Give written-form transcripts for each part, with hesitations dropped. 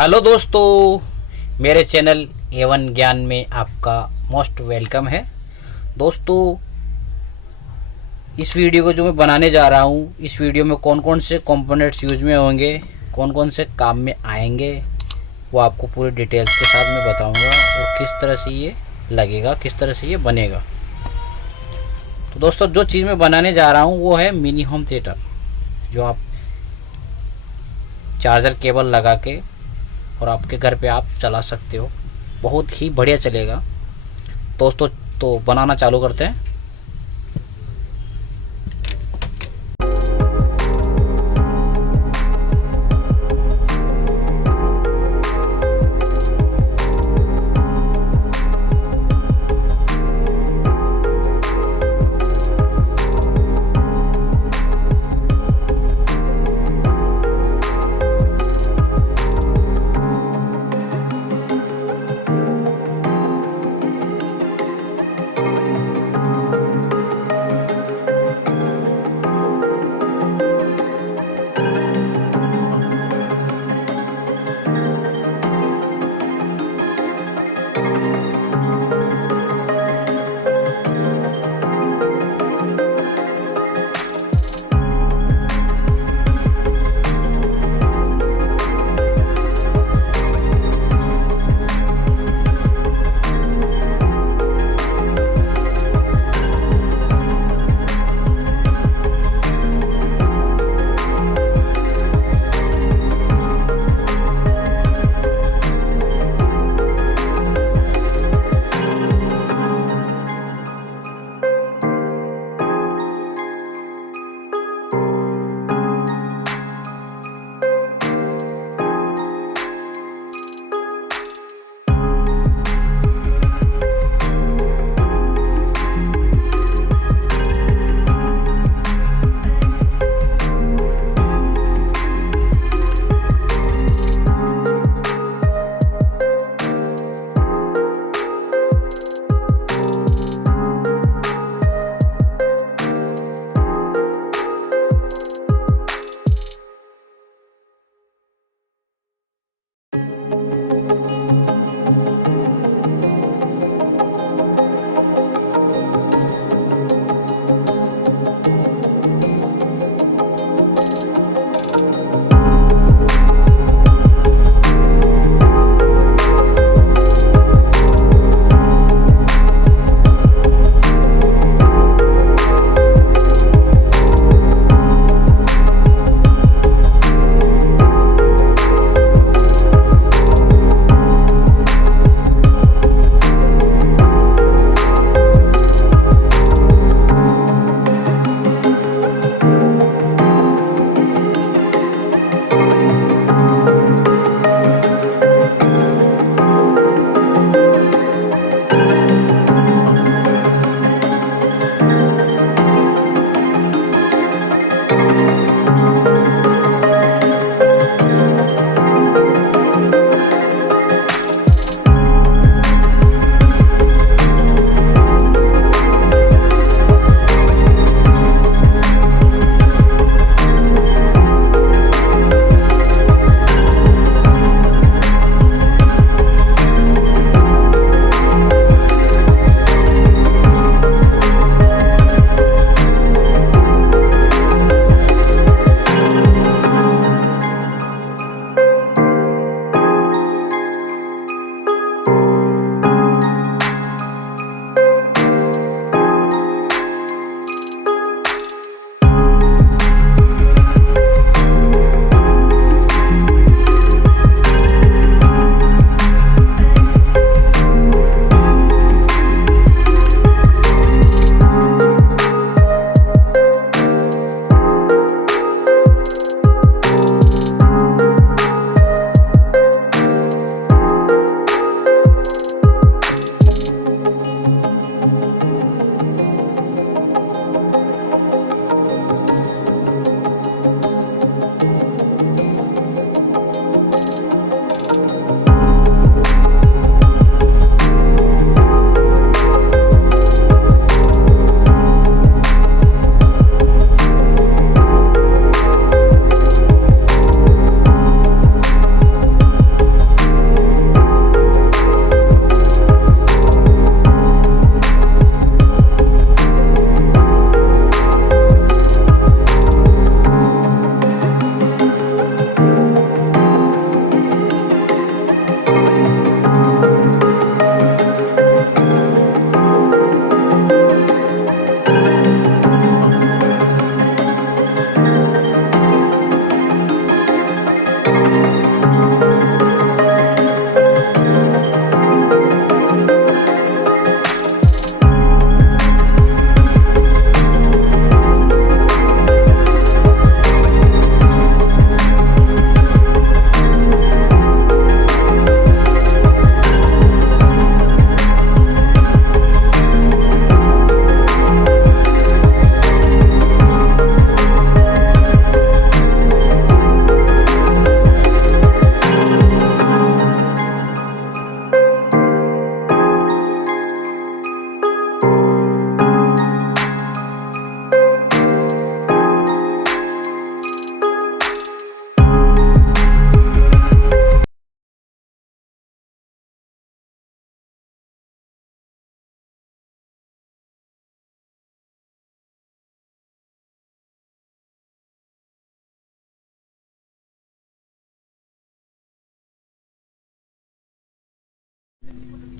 Hello दोस्तों, मेरे channel Avon ज्ञान में आपका मोस्ट वेलकम है। दोस्तों, इस वीडियो को जो मैं बनाने जा रहा हूँ, इस वीडियो में कौन कौन से कंपोनेंट्स यूज में होंगे, कौन कौन से काम में आएंगे, वो आपको पूरी डिटेल्स के साथ मैं बताऊंगा और किस तरह से ये लगेगा, किस तरह से ये बनेगा। तो दोस्तों, जो चीज़ मैं बनाने जा रहा हूँ वो है मिनी होम थिएटर, जो आप चार्जर केबल लगा के और आपके घर पे आप चला सकते हो। बहुत ही बढ़िया चलेगा दोस्तों। तो बनाना चालू करते हैं।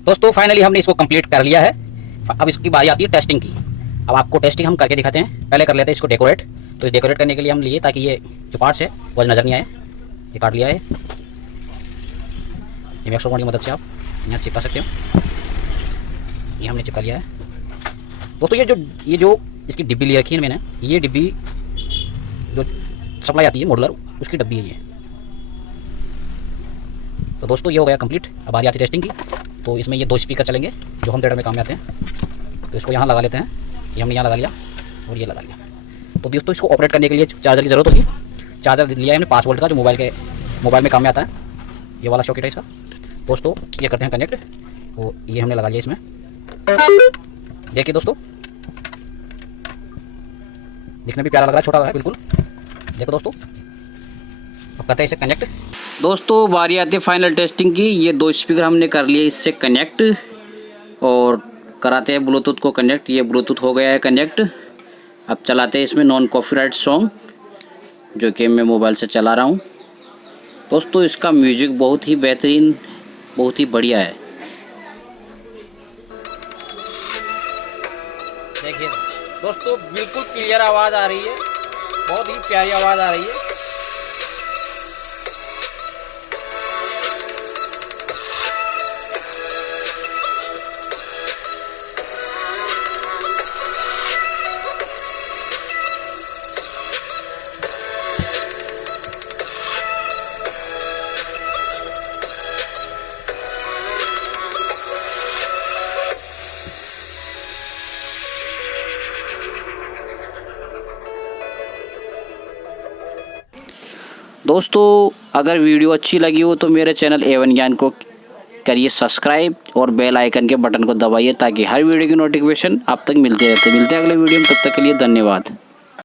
दोस्तों फाइनली हमने इसको कंप्लीट कर लिया है। अब इसकी बारी आती है टेस्टिंग की। अब आपको टेस्टिंग हम करके दिखाते हैं। पहले कर लेते हैं इसको डेकोरेट। तो इस डेकोरेट करने के लिए हम लिए ताकि ये जो पार्ट्स है वो नज़र नहीं आए। ये काट लिया है, ये मैक्सो बोर्ड की मदद से आप यहाँ चिपका सकते हो। ये हमने चिपका लिया है। दोस्तों ये जो इसकी डिब्बी ले रखी है मैंने, ये डिब्बी जो सप्लाई आती है मॉडलर, उसकी डिब्बी है ये। तो दोस्तों ये हो गया कंप्लीट। अब बारी आती है टेस्टिंग की। तो इसमें ये 2 स्पीकर चलेंगे जो होम थिएटर में काम में आते हैं। तो इसको यहाँ लगा लेते हैं। ये हमने यहाँ लगा लिया और ये लगा लिया। तो दोस्तों इसको ऑपरेट करने के लिए चार्जर की ज़रूरत होगी। चार्जर लिया है हमने 5 वोल्ट का, जो मोबाइल में काम में आता है। ये वाला सॉकेट है इसका। दोस्तों ये करते हैं कनेक्ट। तो ये हमने लगा लिया इसमें। देखिए दोस्तों, दिखने भी प्यारा लग रहा है, छोटा है बिल्कुल। देखो दोस्तों, अब करते हैं इसे कनेक्ट। दोस्तों बारी आती है फाइनल टेस्टिंग की। ये 2 स्पीकर हमने कर लिए इससे कनेक्ट और कराते हैं ब्लूटूथ को कनेक्ट। ये ब्लूटूथ हो गया है कनेक्ट। अब चलाते हैं इसमें नॉन कॉपीराइट सॉन्ग, जो कि मैं मोबाइल से चला रहा हूँ। दोस्तों इसका म्यूजिक बहुत ही बेहतरीन, बहुत ही बढ़िया है। देखिए दोस्तों, बिल्कुल क्लियर आवाज़ आ रही है, बहुत ही प्यारी आवाज़ आ रही है। दोस्तों अगर वीडियो अच्छी लगी हो तो मेरे चैनल A1 ज्ञान को करिए सब्सक्राइब और बेल आइकन के बटन को दबाइए ताकि हर वीडियो की नोटिफिकेशन आप तक मिलती रहती है। मिलते हैं अगले वीडियो में, तब तक के लिए धन्यवाद।